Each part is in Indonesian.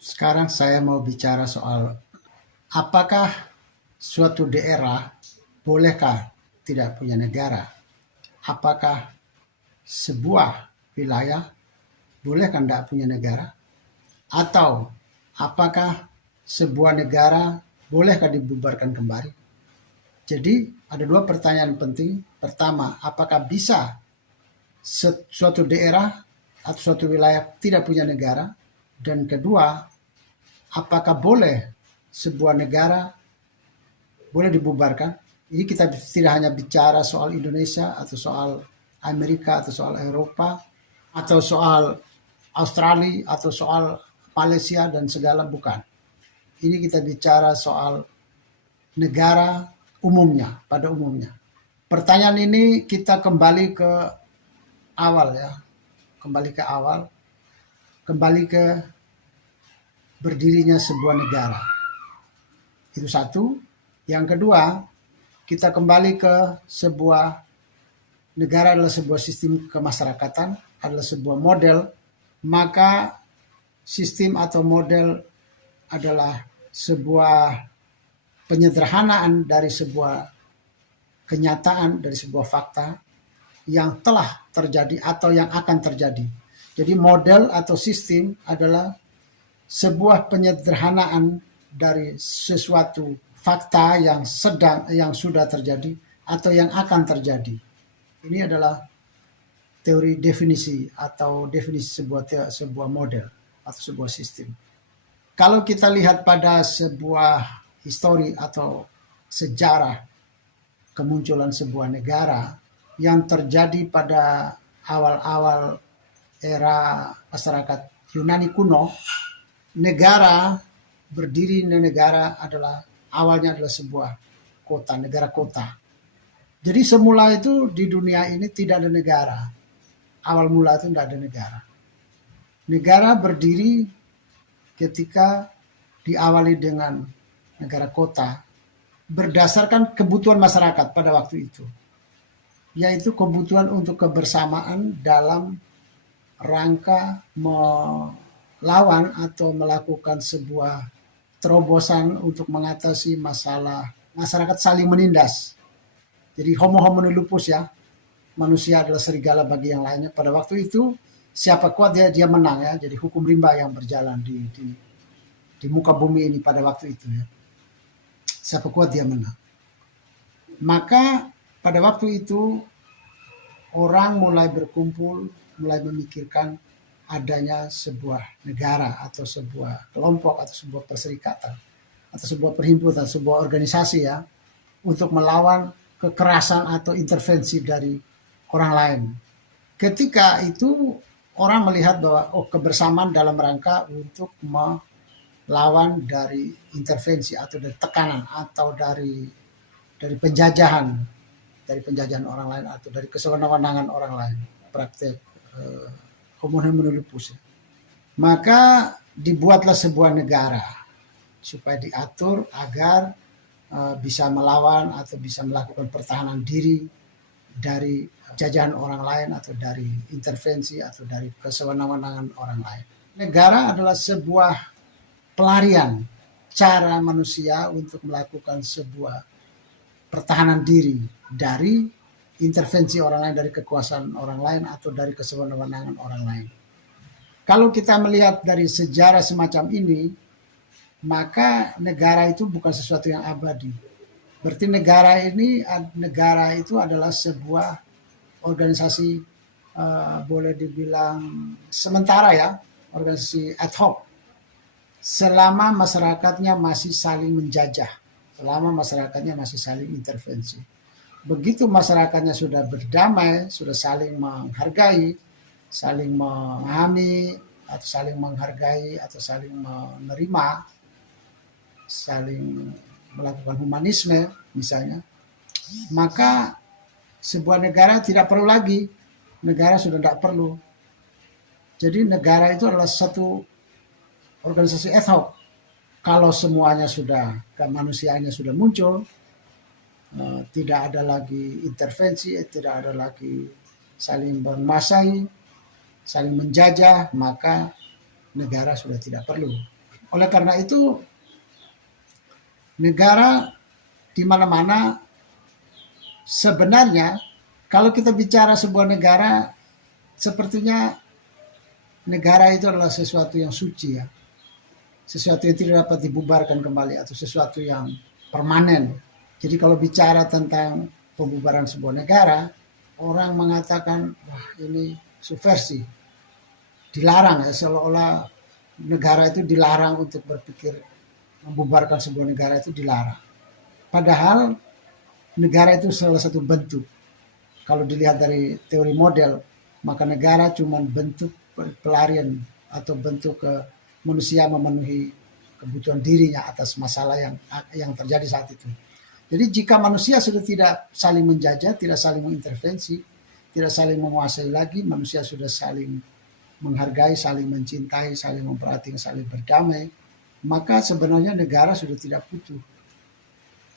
Sekarang saya mau bicara soal apakah suatu daerah bolehkah tidak punya negara? Apakah sebuah wilayah bolehkah tidak punya negara? Atau apakah sebuah negara bolehkah dibubarkan kembali? Jadi ada dua pertanyaan penting. Pertama, apakah bisa suatu daerah atau suatu wilayah tidak punya negara? Dan kedua, apakah boleh sebuah negara boleh dibubarkan? Ini kita tidak hanya bicara soal Indonesia atau soal Amerika atau soal Eropa atau soal Australia atau soal Malaysia dan segala, bukan. Ini kita bicara soal negara umumnya, pada umumnya. Pertanyaan ini kita kembali ke awal ya. Kembali ke awal. Kembali ke berdirinya sebuah negara. Itu satu. Yang kedua, kita kembali ke sebuah negara adalah sebuah sistem kemasyarakatan, adalah sebuah model, maka sistem atau model adalah sebuah penyederhanaan dari sebuah kenyataan, dari sebuah fakta yang telah terjadi atau yang akan terjadi. Jadi model atau sistem adalah sebuah penyederhanaan dari sesuatu fakta yang sudah terjadi atau yang akan terjadi. Ini adalah teori definisi atau definisi sebuah model atau sebuah sistem. Kalau kita lihat pada sebuah histori atau sejarah kemunculan sebuah negara yang terjadi pada awal-awal era masyarakat Yunani kuno, berdiri negara awalnya adalah sebuah kota, negara kota. Jadi semula itu di dunia ini tidak ada negara. Awal mula itu tidak ada negara. Negara berdiri ketika diawali dengan negara kota berdasarkan kebutuhan masyarakat pada waktu itu, yaitu kebutuhan untuk kebersamaan dalam rangka melawan atau melakukan sebuah terobosan untuk mengatasi masalah masyarakat saling menindas. Jadi homo homini lupus ya, manusia adalah serigala bagi yang lainnya. Pada waktu itu siapa kuat dia menang ya. Jadi hukum rimba yang berjalan di muka bumi ini pada waktu itu ya. Siapa kuat dia menang. Maka pada waktu itu orang mulai berkumpul, mulai memikirkan adanya sebuah negara atau sebuah kelompok atau sebuah perserikatan atau sebuah perhimpunan, sebuah organisasi ya, untuk melawan kekerasan atau intervensi dari orang lain. Ketika itu orang melihat bahwa kebersamaan dalam rangka untuk melawan dari intervensi atau dari tekanan atau dari penjajahan orang lain atau dari kesewenang-wenangan orang lain, praktek homo homini lupus. Maka dibuatlah sebuah negara supaya diatur agar bisa melawan atau bisa melakukan pertahanan diri dari jajahan orang lain atau dari intervensi atau dari kesewenang-wenangan orang lain. Negara adalah sebuah pelarian cara manusia untuk melakukan sebuah pertahanan diri dari intervensi orang lain, dari kekuasaan orang lain atau dari kesewenang-wenangan orang lain. Kalau kita melihat dari sejarah semacam ini, maka negara itu bukan sesuatu yang abadi. Berarti negara itu adalah sebuah organisasi boleh dibilang sementara ya, organisasi ad hoc. Selama masyarakatnya masih saling menjajah, selama masyarakatnya masih saling intervensi. Begitu masyarakatnya sudah berdamai, sudah saling menghargai, saling memahami, atau saling menghargai, atau saling menerima, saling melakukan humanisme misalnya, maka sebuah negara tidak perlu lagi. Negara sudah tidak perlu. Jadi negara itu adalah satu organisasi ad hoc. Kalau semuanya sudah, kemanusiaannya sudah muncul, tidak ada lagi intervensi, tidak ada lagi saling menguasai, saling menjajah, maka negara sudah tidak perlu. Oleh karena itu, negara di mana-mana sebenarnya kalau kita bicara sebuah negara, sepertinya negara itu adalah sesuatu yang suci ya. Sesuatu yang tidak dapat dibubarkan kembali atau sesuatu yang permanen. Jadi kalau bicara tentang pembubaran sebuah negara, orang mengatakan, wah ini subversi, dilarang ya, seolah-olah negara itu dilarang untuk berpikir membubarkan sebuah negara itu dilarang. Padahal negara itu salah satu bentuk. Kalau dilihat dari teori model, maka negara cuma bentuk pelarian atau bentuk manusia memenuhi kebutuhan dirinya atas masalah yang terjadi saat itu. Jadi jika manusia sudah tidak saling menjajah, tidak saling mengintervensi, tidak saling menguasai lagi, manusia sudah saling menghargai, saling mencintai, saling memperhatikan, saling berdamai, maka sebenarnya negara sudah tidak butuh.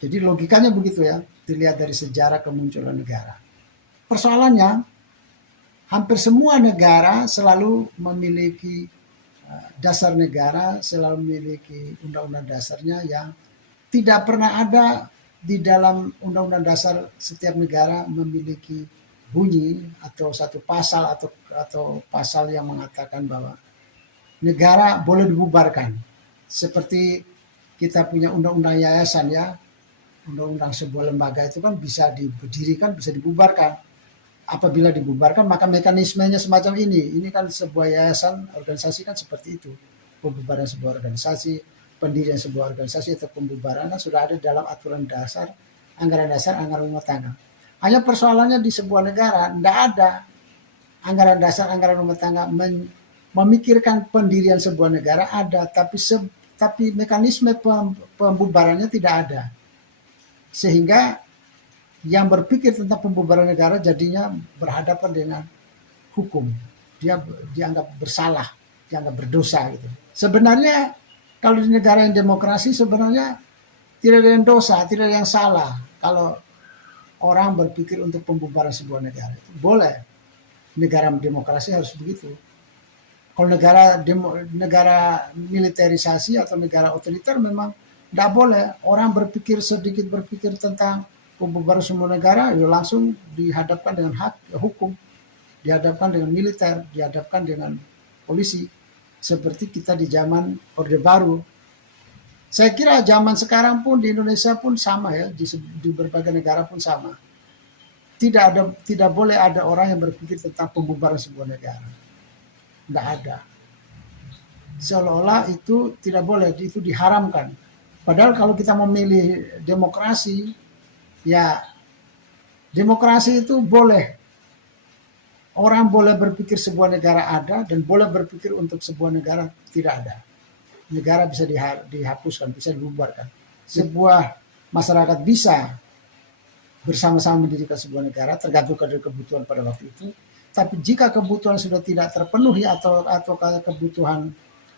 Jadi logikanya begitu ya, dilihat dari sejarah kemunculan negara. Persoalannya, hampir semua negara selalu memiliki dasar negara, selalu memiliki undang-undang dasarnya yang tidak pernah ada di dalam undang-undang dasar setiap negara memiliki bunyi atau satu pasal atau pasal yang mengatakan bahwa negara boleh dibubarkan. Seperti kita punya undang-undang yayasan ya, undang-undang sebuah lembaga itu kan bisa didirikan, bisa dibubarkan. Apabila dibubarkan maka mekanismenya semacam ini. Ini kan sebuah yayasan, organisasi kan seperti itu. Pembubaran sebuah organisasi, pendirian sebuah organisasi atau pembubaran kan sudah ada dalam aturan dasar, anggaran rumah tangga. Hanya persoalannya di sebuah negara tidak ada anggaran dasar, anggaran rumah tangga memikirkan pendirian sebuah negara ada, tapi mekanisme pembubarannya tidak ada. Sehingga yang berpikir tentang pembubaran negara jadinya berhadapan dengan hukum. Dia dianggap bersalah, dianggap berdosa gitu. Sebenarnya kalau di negara yang demokrasi sebenarnya tidak ada yang dosa, tidak ada yang salah kalau orang berpikir untuk pembubaran sebuah negara. Boleh. Negara demokrasi harus begitu. Kalau negara militerisasi atau negara otoriter memang tidak boleh. Orang sedikit berpikir tentang pembubaran semua negara, ya langsung dihadapkan dengan hukum, dihadapkan dengan militer, dihadapkan dengan polisi. Seperti kita di zaman Orde Baru. Saya kira zaman sekarang pun di Indonesia pun sama ya, di berbagai negara pun sama. Tidak boleh ada orang yang berpikir tentang pembubaran sebuah negara. Tidak ada. Seolah-olah itu tidak boleh, itu diharamkan. Padahal kalau kita memilih demokrasi, ya demokrasi itu boleh. Orang boleh berpikir sebuah negara ada dan boleh berpikir untuk sebuah negara tidak ada. Negara bisa dihapuskan, bisa dibubarkan. Sebuah masyarakat bisa bersama-sama mendirikan sebuah negara tergantung dari kebutuhan pada waktu itu. Tapi jika kebutuhan sudah tidak terpenuhi atau kebutuhan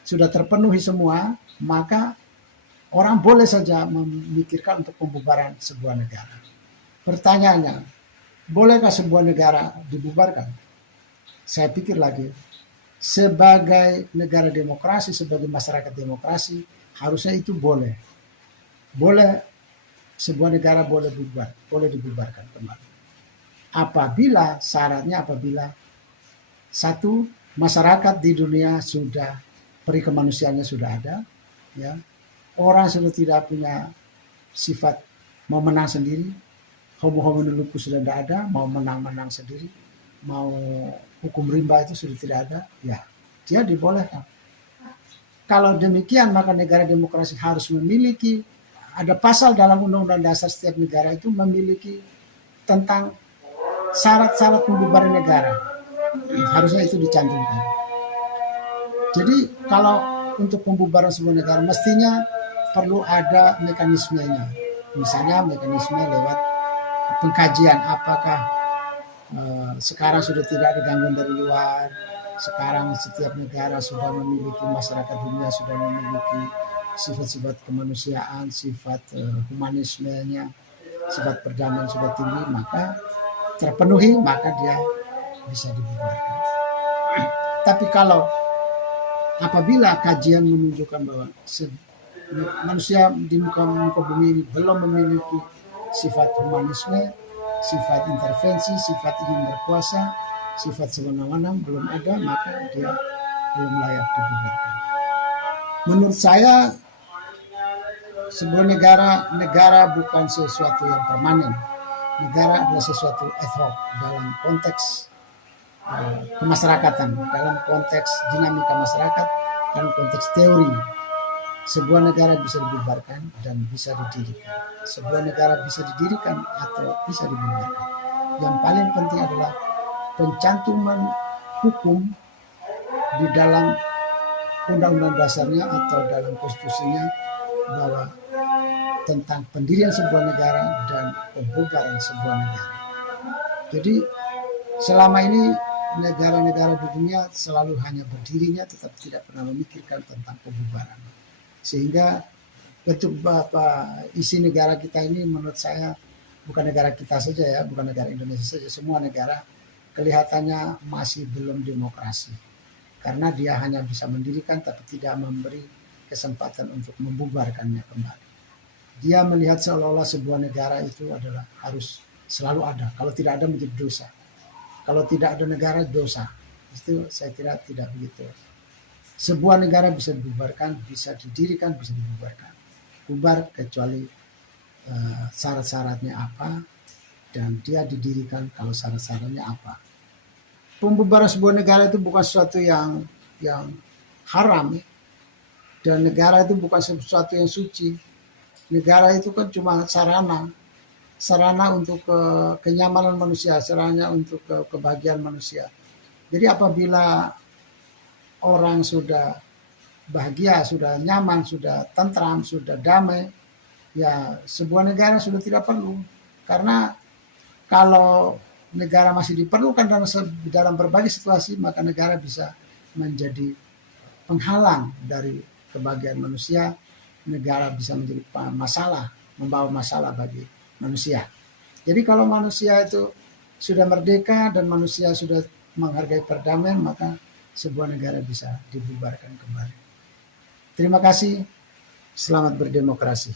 sudah terpenuhi semua, maka orang boleh saja memikirkan untuk pembubaran sebuah negara. Pertanyaannya, bolehkah sebuah negara dibubarkan? Saya pikir lagi, sebagai negara demokrasi, sebagai masyarakat demokrasi, harusnya itu boleh. Boleh, sebuah negara boleh dibubarkan kembali. Syaratnya apabila satu, masyarakat di dunia sudah perikemanusiaannya sudah ada, ya, orang sudah tidak punya sifat mau menang sendiri, homo lupus sudah tidak ada, mau menang sendiri, mau hukum rimba itu sudah tidak ada, ya dia dibolehkan. Kalau demikian maka negara demokrasi harus memiliki, ada pasal dalam undang-undang dasar setiap negara itu memiliki tentang syarat-syarat pembubaran negara. Harusnya itu dicantumkan. Jadi kalau untuk pembubaran sebuah negara mestinya perlu ada mekanismenya. Misalnya mekanisme lewat pengkajian apakah sekarang sudah tidak ada gangguan dari luar, sekarang setiap negara sudah memiliki, masyarakat dunia sudah memiliki sifat-sifat kemanusiaan, sifat humanismenya, sifat perdamaian sudah tinggi, maka terpenuhi, maka dia bisa dibubarkan. Tapi kalau apabila kajian menunjukkan bahwa manusia di muka bumi ini belum memiliki sifat humanisme, sifat intervensi, sifat ingin berkuasa, sifat sewenang-wenang belum ada, maka dia belum layak dibubarkan. Menurut saya sebuah negara bukan sesuatu yang permanen. Negara adalah sesuatu ad hoc dalam konteks kemasyarakatan, dalam konteks dinamika masyarakat, dalam konteks teori. Sebuah negara bisa dibubarkan dan bisa didirikan. Sebuah negara bisa didirikan atau bisa dibubarkan. Yang paling penting adalah pencantuman hukum di dalam undang-undang dasarnya atau dalam konstitusinya bahwa tentang pendirian sebuah negara dan pembubaran sebuah negara. Jadi selama ini negara-negara di dunia selalu hanya berdirinya tetap tidak pernah memikirkan tentang pembubaran. Sehingga bentuk isi negara kita ini menurut saya bukan negara kita saja ya, bukan negara Indonesia saja, semua negara kelihatannya masih belum demokrasi. Karena dia hanya bisa mendirikan tapi tidak memberi kesempatan untuk membubarkannya kembali. Dia melihat seolah-olah sebuah negara itu adalah harus selalu ada. Kalau tidak ada menjadi dosa. Kalau tidak ada negara dosa. Itu saya kira tidak begitu. Sebuah negara bisa dibubarkan, bisa didirikan, bisa dibubarkan. Bubar kecuali syarat-syaratnya apa dan dia didirikan kalau syarat-syaratnya apa. Pembubaran sebuah negara itu bukan sesuatu yang haram dan negara itu bukan sesuatu yang suci. Negara itu kan cuma sarana untuk kenyamanan manusia, sarana untuk kebahagiaan manusia. Jadi apabila orang sudah bahagia, sudah nyaman, sudah tentram, sudah damai, ya sebuah negara sudah tidak perlu. Karena kalau negara masih diperlukan dalam berbagai situasi, maka negara bisa menjadi penghalang dari kebahagiaan manusia. Negara bisa menjadi masalah, membawa masalah bagi manusia. Jadi kalau manusia itu sudah merdeka dan manusia sudah menghargai perdamaian, maka sebuah negara bisa dibubarkan kembali. Terima kasih. Selamat berdemokrasi.